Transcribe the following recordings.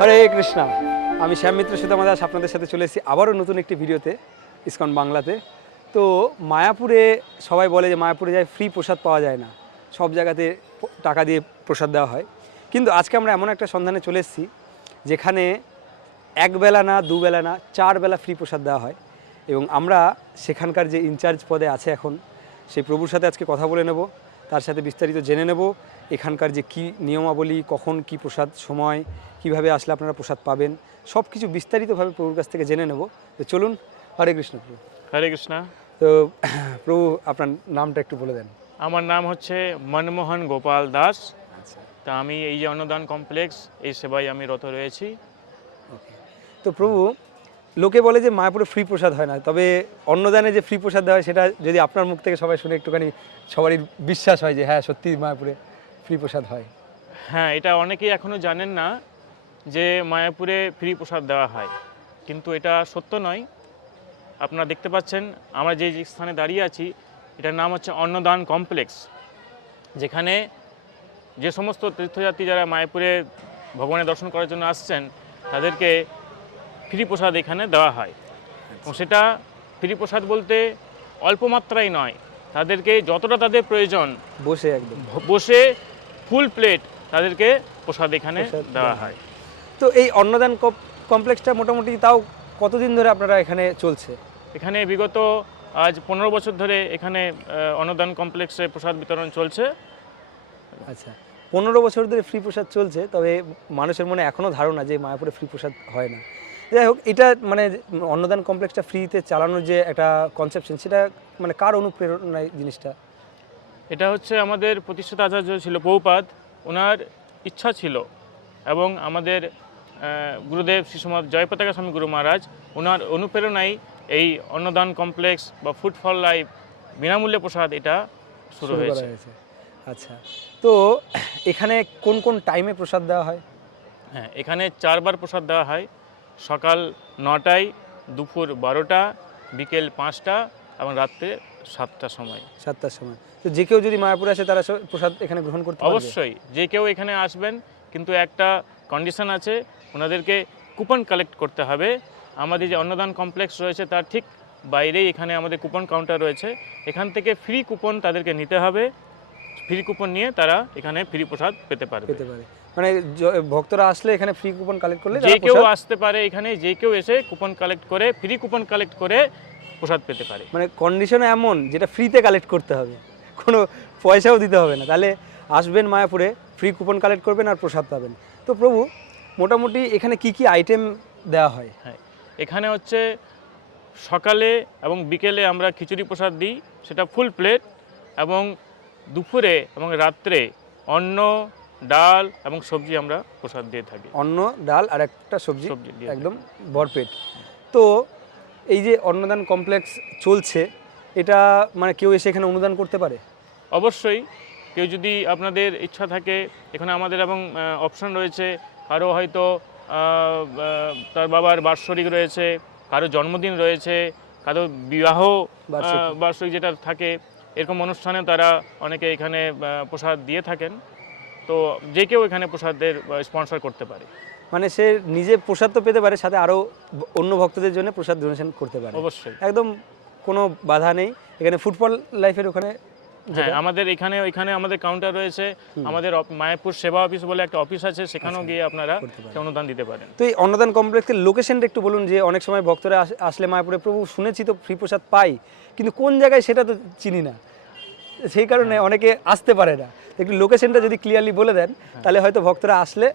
হরে কৃষ্ণা। আমি শ্যাম মিত্র সুদামা দাস, আপনাদের সাথে চলে এসেছি আবারও নতুন একটি ভিডিওতে, ইসকন বাংলাতে। তো মায়াপুরে সবাই বলে যে মায়াপুরে যায় ফ্রি প্রসাদ পাওয়া যায় না। সব জায়গাতে টাকা দিয়ে প্রসাদ দেওয়া হয়। কিন্তু আজকে আমরা এমন একটা সন্ধানে চলে এসেছি, যেখানে একবেলা না, দুবেলা না চার বেলা ফ্রি প্রসাদ দেওয়া হয়। এবং আমরা সেখানকার যে ইনচার্জ পদে আছে এখন, সেই প্রভুর সাথে আজকে কথা বলে নেব। তার সাথে বিস্তারিত জেনে নেব। এখানকার যে কি নিয়মাবলী কখন কি প্রসাদ সময় কীভাবে আসলে আপনারা প্রসাদ পাবেন সব কিছু বিস্তারিতভাবে প্রভুর কাছ থেকে জেনে নেব। তো চলুন হরে কৃষ্ণ প্রভু। হরে কৃষ্ণা। তো প্রভু আপনার নামটা একটু বলে দেন। আমার নাম হচ্ছে মনমোহন গোপাল দাস। আচ্ছা। তা আমি এই যে অন্নদান কমপ্লেক্স এই সেবায় আমি রত রয়েছি। ওকে। তো প্রভু লোকে বলে যে মায়াপুরে ফ্রি প্রসাদ হয় না, তবে অন্নদানে যে ফ্রি প্রসাদ দেওয়া হয় সেটা যদি আপনার মুখ থেকে সবাই শুনে একটুখানি সবারই বিশ্বাস হয় যে হ্যাঁ সত্যি মায়াপুরে ফ্রি প্রসাদ হয়। হ্যাঁ এটা অনেকেই এখনও জানেন না যে মায়াপুরে ফ্রি প্রসাদ দেওয়া হয়। কিন্তু এটা সত্য নয়। আপনারা দেখতে পাচ্ছেন, আমরা যে যে স্থানে দাঁড়িয়ে আছি, এটার নাম হচ্ছে অন্নদান কমপ্লেক্স। যেখানে যে সমস্ত তীর্থযাত্রী যারা মায়াপুরে ভগবানের দর্শন করার জন্য আসছেন, তাদেরকে ফ্রি প্রসাদ এখানে দেওয়া হয়। এবং সেটা ফ্রি প্রসাদ বলতে অল্প মাত্রায় নয়। তাদেরকে যতটা তাদের প্রয়োজন বসে একদম। বসে ফুল প্লেট তাদেরকে প্রসাদ এখানে দেওয়া হয়। তো এই অন্নদান কমপ্লেক্সটা মোটামুটি তাও কতদিন ধরে আপনারা এখানে চলছে? এখানে বিগত আজ পনেরো বছর ধরে এখানে অন্নদান কমপ্লেক্সে প্রসাদ বিতরণ চলছে। আচ্ছা পনেরো বছর ধরে ফ্রি প্রসাদ চলছে তবে মানুষের মনে এখনও ধারণা যে মায়াপুরে ফ্রি প্রসাদ হয় না। যাই হোক এটা মানে অন্নদান কমপ্লেক্সটা ফ্রিতে চালানোর যে একটা কনসেপশন সেটা মানে কার অনুপ্রেরণায় জিনিসটা? এটা হচ্ছে আমাদের প্রতিষ্ঠাতা আচার্য ছিল পৌপাদ ওনার ইচ্ছা ছিল এবং আমাদের গুরুদেব শ্রীসমাদ জয়পতাকা স্বামী গুরু মহারাজ ওনার অনুপ্রেরণায় এই অন্নদান কমপ্লেক্স বা ফুড ফর লাইফ বিনামূল্যে প্রসাদ এটা শুরু হয়েছে। আচ্ছা তো এখানে কোন কোন টাইমে প্রসাদ দেওয়া হয়? হ্যাঁ এখানে চারবার প্রসাদ দেওয়া হয়। সকাল নটায় দুপুর বারোটা বিকেল পাঁচটা এবং রাত্রে সাতটার সময়। সাতটার সময়। তো যে কেউ যদি মায়াপুরে আসে তারা প্রসাদ এখানে গ্রহণ করতে অবশ্যই। যে কেউ এখানে আসবেন কিন্তু একটা কন্ডিশন আছে ওনাদেরকে কুপন কালেক্ট করতে হবে। আমাদের যে অন্নদান কমপ্লেক্স রয়েছে তার ঠিক বাইরেই এখানে আমাদের কুপন কাউন্টার রয়েছে। এখান থেকে ফ্রি কুপন তাদেরকে নিতে হবে। ফ্রি কুপন নিয়ে তারা এখানে ফ্রি প্রসাদ পেতে পারে পেতে পারে। মানে ভক্তরা আসলে এখানে ফ্রি কুপন কালেক্ট করলে যে কেউ আসতে পারে এখানে যে কেউ এসে কুপন কালেক্ট করে ফ্রি কুপন কালেক্ট করে প্রসাদ পেতে পারে। মানে কন্ডিশন এমন যেটা ফ্রিতে কালেক্ট করতে হবে। কোনো পয়সাও দিতে হবে না। তাহলে আসবেন মায়াপুরে ফ্রি কুপন কালেক্ট করবেন আর প্রসাদ পাবেন। তো প্রভু মোটামুটি এখানে কি কি আইটেম দেওয়া হয়? হ্যাঁ এখানে হচ্ছে সকালে এবং বিকেলে আমরা খিচুড়ি প্রসাদ দিই সেটা ফুল প্লেট এবং দুপুরে এবং রাত্রে অন্ন ডাল এবং সবজি আমরা প্রসাদ দিয়ে থাকি। অন্ন ডাল আর একটা সবজি একদম ভরপেট তো এই যে অন্নদান কমপ্লেক্স চলছে এটা মানে কেউ এসে এখানে অনুদান করতে পারে? অবশ্যই কেউ যদি আপনাদের ইচ্ছা থাকে এখানে আমাদের এবং অপশন রয়েছে। কারও হয়তো তার বাবার বার্ষরিক রয়েছে কারও জন্মদিন রয়েছে কারও বিবাহ বার্ষিক যেটা থাকে এরকম অনুষ্ঠানে তারা অনেকে এখানে প্রসাদ দিয়ে থাকেন। তো যে কেউ এখানে প্রসাদের স্পন্সর করতে পারে। মানে সে নিজে প্রসাদ তো পেতে পারে সাথে আরও অন্য ভক্তদের জন্য প্রসাদ ডোনেশন করতে পারে। অবশ্যই। একদম কোনো বাধা নেই। এখানে ফুটবল লাইফের ওখানে হ্যাঁ আমাদের এখানে এখানে আমাদের কাউন্টার রয়েছে। আমাদের মায়াপুর সেবা অফিস বলে একটা অফিস আছে সেখানেও গিয়ে আপনারা আচ্ছা, পারেন। সে অনুদান দিতে পারেন। তো এই অন্নদান কমপ্লেক্সের লোকেশনটা একটু বলুন যে অনেক সময় ভক্তরা আস- আসলে মায়াপুরে প্রভু শুনেছি তো ফ্রি প্রসাদ পাই কিন্তু কোন জায়গায় সেটা তো চিনি না। সেই কারণে অনেকে আসতে পারে না। একটু লোকেশনটা যদি ক্লিয়ারলি বলে দেন তাহলে হয়তো ভক্তরা আসলে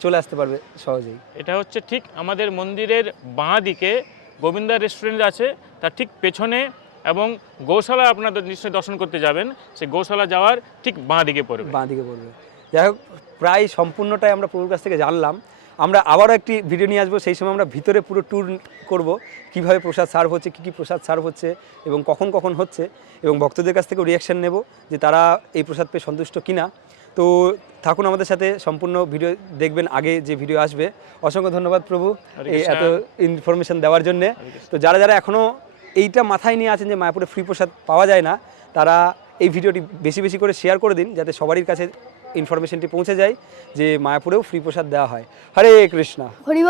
চলে আসতে পারবে সহজেই। এটা হচ্ছে ঠিক আমাদের মন্দিরের বাঁ দিকে গোবিন্দা রেস্টুরেন্ট আছে তার ঠিক পেছনে এবং গৌশালা আপনাদের নিশ্চয়ই দর্শন করতে যাবেন। সেই গৌশালা যাওয়ার ঠিক বাঁ দিকে পড়বে। বাঁ দিকে পড়বে। যাই হোক প্রায় সম্পূর্ণটাই আমরা প্রভুর কাছ থেকে জানলাম। আমরা আবারও একটি ভিডিও নিয়ে আসব সেই সময় আমরা ভিতরে পুরো ট্যুর করব কীভাবে প্রসাদ সার্ভ হচ্ছে কী কী প্রসাদ সার্ভ হচ্ছে এবং কখন কখন হচ্ছে এবং ভক্তদের কাছ থেকেও রিয়াকশান নেব যে তারা এই প্রসাদ পেয়ে সন্তুষ্ট কিনা। তো থাকুন আমাদের সাথে সম্পূর্ণ ভিডিও দেখবেন আগে যে ভিডিও আসবে। অসংখ্য ধন্যবাদ প্রভু এই এত ইনফরমেশন দেওয়ার জন্যে। তো যারা যারা এখনও এইটা মাথায় নিয়ে আছেন যে মায়াপুরে ফ্রি প্রসাদ পাওয়া যায় না তারা এই ভিডিওটি বেশি বেশি করে শেয়ার করে দিন যাতে সবারই কাছে ইনফরমেশনটি পৌঁছে যায় যে মায়াপুরেও ফ্রি প্রসাদ দেওয়া হয়। হরে কৃষ্ণা। হরি